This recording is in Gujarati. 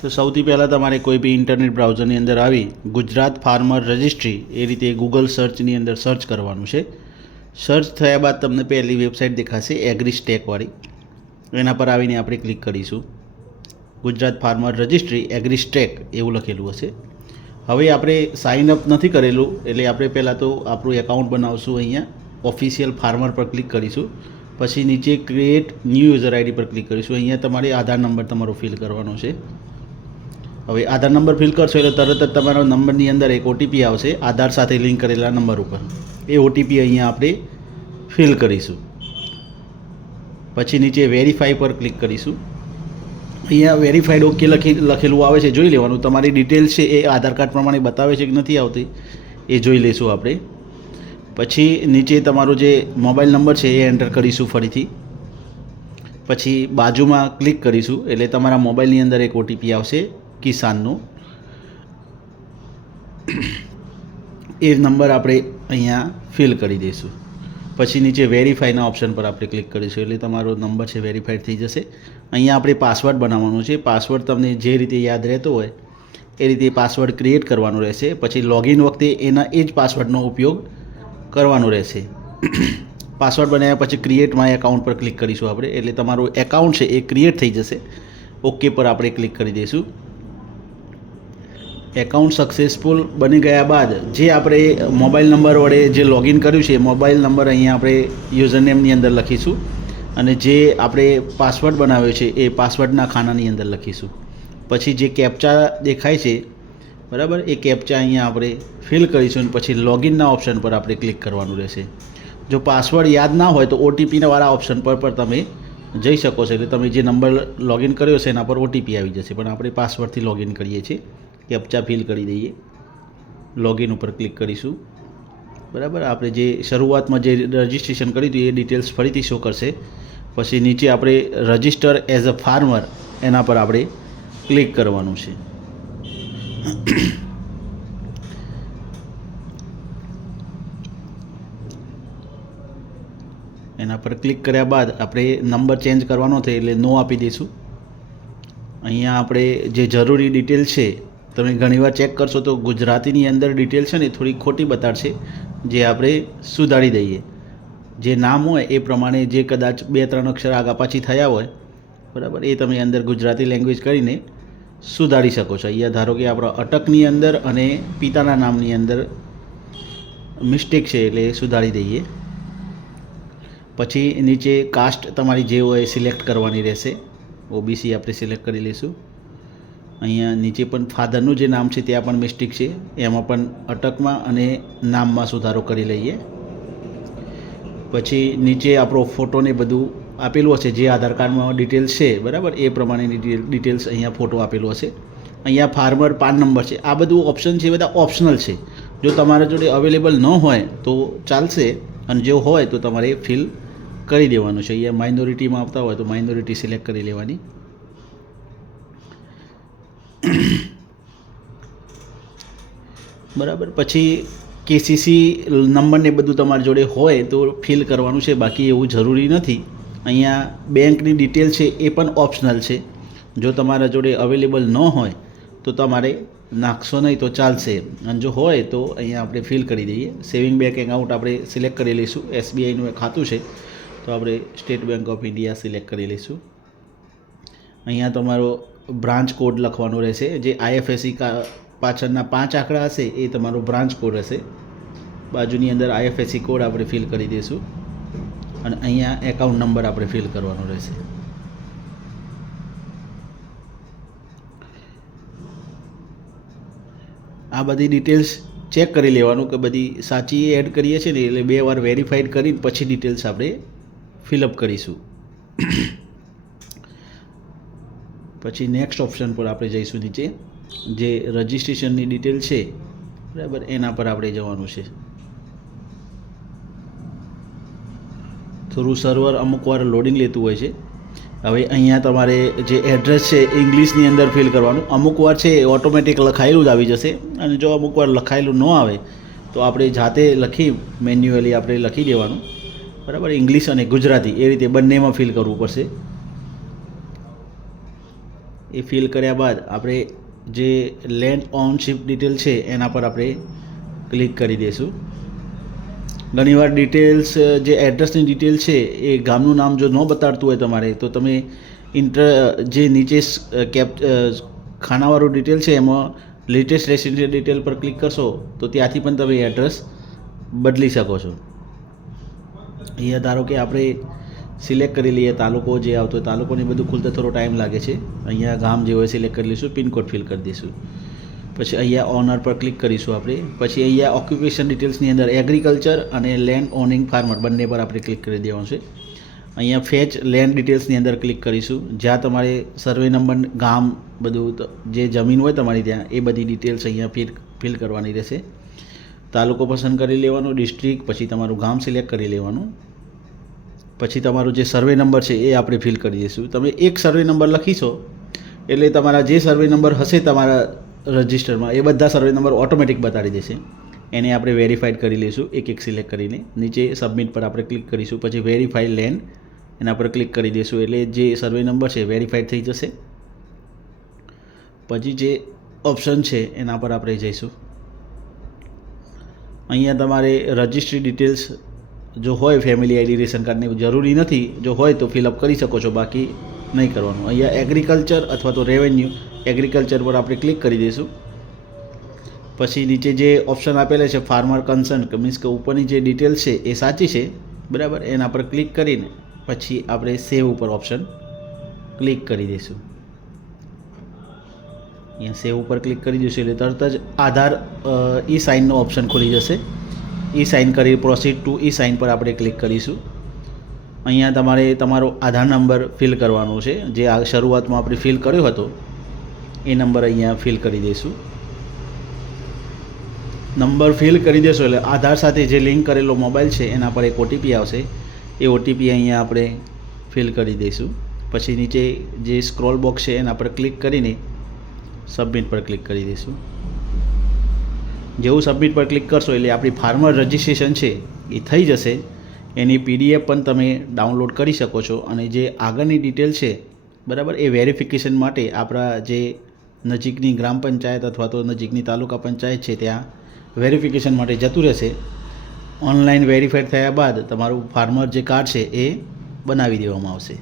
તો સૌથી પહેલાં તમારે કોઈ બી ઇન્ટરનેટ બ્રાઉઝરની અંદર આવી ગુજરાત ફાર્મર રજિસ્ટ્રી એ રીતે ગૂગલ સર્ચની અંદર સર્ચ કરવાનું છે. સર્ચ થયા બાદ તમને પહેલી વેબસાઇટ દેખાશે એગ્રીસ્ટેકવાળી, એના પર આવીને આપણે ક્લિક કરીશું. ગુજરાત ફાર્મર રજિસ્ટ્રી એગ્રીસ્ટેક એવું લખેલું હશે. હવે આપણે સાઇન અપ નથી કરેલું એટલે આપણે પહેલાં તો આપણું એકાઉન્ટ બનાવશું. અહીંયા ઓફિશિયલ ફાર્મર પર ક્લિક કરીશું. પછી નીચે ક્રિએટ ન્યૂ યુઝર આઈડી પર ક્લિક કરીશું. અહીંયા તમારે આધાર નંબર તમારો ફિલ કરવાનો છે. હવે આધાર નંબર ફિલ કરશો એટલે તરત જ તમારા નંબરની અંદર એક ઓટીપી આવશે આધાર સાથે લિંક કરેલા નંબર ઉપર. એ ઓટીપી અહીંયા આપણે ફિલ કરીશું. પછી નીચે વેરીફાઈ પર ક્લિક કરીશું. અહીંયા વેરીફાઈડ ઓકે લખેલું આવે છે, જોઈ લેવાનું. તમારી ડિટેલ્સ છે એ આધાર કાર્ડ પ્રમાણે બતાવે છે કે નથી આવતી એ જોઈ લઈશું આપણે. પછી નીચે તમારો જે મોબાઈલ નંબર છે એ એન્ટર કરીશું ફરીથી. પછી બાજુમાં ક્લિક કરીશું એટલે તમારા મોબાઈલની અંદર એક ઓટીપી આવશે કિસાનનું. એ નંબર આપણે અહીંયા ફિલ કરી દઈશું. પછી નીચે વેરીફાઈના ઓપ્શન પર આપણે ક્લિક કરીશું એટલે તમારો નંબર છે વેરીફાઈડ થઈ જશે. અહીંયા આપણે પાસવર્ડ બનાવવાનો છે. પાસવર્ડ તમને જે રીતે યાદ રહેતો હોય એ રીતે પાસવર્ડ ક્રિએટ કરવાનો રહેશે. પછી લોગિન વખતે એના એ જ પાસવર્ડનો ઉપયોગ કરવાનો રહેશે. પાસવર્ડ બનાવ્યા પછી ક્રિએટ માય એકાઉન્ટ પર ક્લિક કરીશું આપણે એટલે તમારું એકાઉન્ટ છે એ ક્રિએટ થઈ જશે. ઓકે પર આપણે ક્લિક કરી દઈશું. એકાઉન્ટ સક્સેસફુલ બની ગયા બાદ જે આપણે મોબાઈલ નંબર વડે જે લોગિન કર્યું છે મોબાઈલ નંબર અહીંયા આપણે યુઝરનેમની અંદર લખીશું અને જે આપણે પાસવર્ડ બનાવ્યો છે એ પાસવર્ડના ખાનાની અંદર લખીશું. પછી જે કેપ્ચા દેખાય છે બરાબર, એ કેપ્ચા અહીંયા આપણે ફિલ કરીશું અને પછી લોગિનના ઓપ્શન પર આપણે ક્લિક કરવાનું રહેશે. જો પાસવર્ડ યાદ ના હોય તો ઓટીપીના વાળા ઓપ્શન પર તમે જઈ શકો છો એટલે તમે જે નંબર લોગિન કર્યો છે એના પર ઓટીપી આવી જશે. પણ આપણે પાસવર્ડથી લોગિન કરીએ છીએ. કેપ્ચા ફિલ કરી દઈએ, લોગિન ઉપર ક્લિક કરીશું. બરાબર, આપણે જે શરૂઆતમાં જે રજિસ્ટ્રેશન કર્યું હતું એ ડિટેલ્સ ફરીથી શો કરશે. પછી નીચે આપણે રજિસ્ટર એઝ અ ફાર્મર એના પર આપણે ક્લિક કરવાનું છે. એના પર ક્લિક કર્યા બાદ આપણે નંબર ચેન્જ કરવાનો થાય એટલે નો આપી દઈશું. અહીંયા આપણે જે જરૂરી ડિટેલ છે તમે ઘણીવાર ચેક કરશો તો ગુજરાતીની અંદર ડિટેલ છે ને થોડી ખોટી બતાડશે, જે આપણે સુધારી દઈએ. જે નામ હોય એ પ્રમાણે જે કદાચ 2-3 અક્ષર આગા પાછી થયા હોય બરાબર એ તમે અંદર ગુજરાતી લેંગ્વેજ કરીને સુધારી શકો છો. અહીંયા ધારો કે આપણા અટકની અંદર અને પિતાના નામની અંદર મિસ્ટેક છે એટલે સુધારી દઈએ. પછી નીચે કાસ્ટ તમારી જે હોય એ સિલેક્ટ કરવાની રહેશે. ઓબીસી આપણે સિલેક્ટ કરી લઈશું. અહીંયા નીચે પણ ફાધરનું જે નામ છે ત્યાં પણ મિસ્ટેક છે, એમાં પણ અટકમાં અને નામમાં સુધારો કરી લઈએ. પછી નીચે આપણો ફોટોને બધું આપેલું હશે, જે આધાર કાર્ડમાં ડિટેલ્સ છે બરાબર એ પ્રમાણેની ડિટેલ્સ અહીંયા ફોટો આપેલો હશે. અહીંયા ફાર્મર પાન નંબર છે. આ બધું ઓપ્શન છે બધા ઓપ્શનલ છે. જો તમારા જોડે અવેલેબલ ન હોય તો ચાલશે અને જો હોય તો તમારે ફિલ કરી દેવાનું છે. અહીંયા માઇનોરિટીમાં આવતા હોય તો માઇનોરિટી સિલેક્ટ કરી લેવાની. બરાબર, પછી કેસીસી નંબરને બધું તમારી જોડે હોય તો ફિલ કરવાનું છે, બાકી એવું જરૂરી નથી. અહીંયા બેંકની ડિટેલ છે એ પણ ઓપ્શનલ છે. જો તમારા જોડે અવેલેબલ ન હોય તો તમારે નાખશો નહીં તો ચાલશે, અને જો હોય તો અહીંયા આપણે ફિલ કરી દઈએ. સેવિંગ બેંક એકાઉન્ટ આપણે સિલેક્ટ કરી લઈશું. એસબીઆઈનું ખાતું છે તો આપણે state bank of India select કરી લઈશું. અહીંયા તમારો બ્રાન્ચ કોડ લખવાનો રહેશે. જે આઈએફએસસી પાછળના 5 આંકડા હશે એ તમારો બ્રાન્ચ કોડ હશે. બાજુની અંદર આઈએફએસસી કોડ આપણે ફિલ કરી દઈશું અને અહીંયા એકાઉન્ટ નંબર આપણે ફિલ કરવાનો રહેશે. આ બધી ડિટેલ્સ ચેક કરી લેવાનું કે બધી સાચી એડ કરીએ છીએ ને એટલે 2 વાર વેરીફાઈડ કરીને પછી ડિટેલ્સ આપણે ફિલઅપ કરીશું. પછી નેક્સ્ટ ઓપ્શન પર આપણે જઈશું. નીચે જે રજિસ્ટ્રેશનની ડિટેલ છે બરાબર એના પર આપણે જવાનું છે. થોડું સર્વર અમુક વાર લોડિંગ લેતું હોય છે. હવે અહીંયા તમારે જે એડ્રેસ છે ઇંગ્લિશની અંદર ફિલ કરવાનું. અમુક વાર છે ઓટોમેટિક લખાયેલું જ આવી જશે અને જો અમુક વાર લખાયેલું ન આવે તો આપણે જાતે લખી મેન્યુઅલી આપણે લખી દેવાનું બરાબર. ઇંગ્લિશ અને ગુજરાતી એ રીતે બંનેમાં ફિલ કરવું પડશે. એ ફિલ કર્યા બાદ આપણે જે લેન્ડ ઓનશીપ ડિટેલ છે એના પર આપણે ક્લિક કરી દઈશું. ઘણીવાર ડિટેલ્સ જે એડ્રેસની ડિટેલ છે એ ગામનું નામ જો ન બતાડતું હોય તમારે તો તમે જે નીચે ખાનાવાળું ડિટેલ છે એમાં લેટેસ્ટ રેસિડેન્ટ ડિટેલ પર ક્લિક કરશો તો ત્યાંથી પણ તમે એડ્રેસ બદલી શકો છો. અહીંયા ધારો કે આપણે સિલેક્ટ કરી લઈએ તાલુકો જે આવતો હોય તાલુકોને બધું ખુલતા થોડો ટાઈમ લાગે છે. અહીંયા ગામ જે હોય સિલેક્ટ કરી લઈશું, પિનકોડ ફિલ કરી દઈશું. પછી અહીંયા ઓનર પર ક્લિક કરીશું આપણે. પછી અહીંયા ઓક્યુપેશન ડિટેલ્સની અંદર એગ્રીકલ્ચર અને લેન્ડ ઓનિંગ ફાર્મર બંને પર આપણે ક્લિક કરી દેવાનું છે. અહીંયા ફેચ લેન્ડ ડિટેલ્સની અંદર ક્લિક કરીશું. જ્યાં તમારે સર્વે નંબર, ગામ, બધું જે જમીન હોય તમારી ત્યાં એ બધી ડિટેલ્સ અહીંયા ફિલ કરવાની રહેશે. તાલુકો પસંદ કરી લેવાનો, ડિસ્ટ્રિક્ટ, પછી તમારું ગામ સિલેક્ટ કરી લેવાનું. પછી તમારું જે સર્વે નંબર છે એ આપણે ફિલ કરી દઈશું. તમે એક સર્વે નંબર લખીશો એટલે તમારા જે સર્વે નંબર હશે તમારા રજિસ્ટરમાં એ બધા સર્વે નંબર ઓટોમેટિક બતાડી દેશે. એને આપણે વેરીફાઈડ કરી લઈશું એક એક સિલેક્ટ કરીને. નીચે સબમિટ પર આપણે ક્લિક કરીશું. પછી વેરીફાઈ લેન્ડ એના પર ક્લિક કરી દઈશું એટલે જે સર્વે નંબર છે વેરીફાઈડ થઈ જશે. પછી જે ઓપ્શન છે એના પર આપણે જઈશું. અહીંયા તમારે રજિસ્ટ્રી ડિટેલ્સ જો હોય ફેમિલી આઈડી, રેશન કાર્ડની જરૂરી નથી, જો હોય તો ફિલઅપ કરી શકો છો, બાકી નહીં કરવાનું. અહીંયા એગ્રીકલ્ચર અથવા તો રેવન્યુ, એગ્રીકલ્ચર પર આપણે ક્લિક કરી દઈશું. પછી નીચે જે ઓપ્શન આપેલા છે ફાર્મર કન્સર્ન, મીન્સ કે ઉપરની જે ડિટેલ્સ છે એ સાચી છે, બરાબર, એના પર ક્લિક કરીને પછી આપણે સેવ ઉપર ઓપ્શન ક્લિક કરી દઈશું. અહીંયા સેવ ઉપર ક્લિક કરી દઈશું એટલે તરત જ આધાર ઈ સાઇનનો ઓપ્શન ખુલી જશે. ઈ સાઇન કરી પ્રોસીડ ટુ ઈ સાઇન પર આપણે ક્લિક કરીશું. અહીંયા તમારે તમારો આધાર નંબર ફિલ કરવાનો છે, જે આ શરૂઆતમાં આપણે ફિલ કર્યો હતો એ નંબર અહીંયા ફિલ કરી દઈશું. નંબર ફિલ કરી દેશો એટલે આધાર સાથે જે લિંક કરેલો મોબાઈલ છે એના પર એક ઓટીપી આવશે. એ ઓટીપી અહીંયા આપણે ફિલ કરી દઈશું. પછી નીચે જે સ્ક્રોલ બોક્સ છે એના પર ક્લિક કરીને સબમિટ પર ક્લિક કરી દઈશું. જેવું સબમિટ પર ક્લિક કરશો એટલે આપણી ફાર્મર રજિસ્ટ્રેશન છે એ થઈ જશે. એની પીડીએફ પણ તમે ડાઉનલોડ કરી શકો છો. અને જે આગળની ડિટેલ છે, બરાબર, એ વેરિફિકેશન માટે આપણા જે નજીકની ગ્રામ પંચાયત અથવા તો નજીકની તાલુકા પંચાયત છે ત્યાં વેરિફિકેશન માટે જતું રહેશે. ઓનલાઈન વેરીફાઈડ થયા બાદ તમારું ફાર્મર જે કાર્ડ છે એ બનાવી દેવામાં આવશે.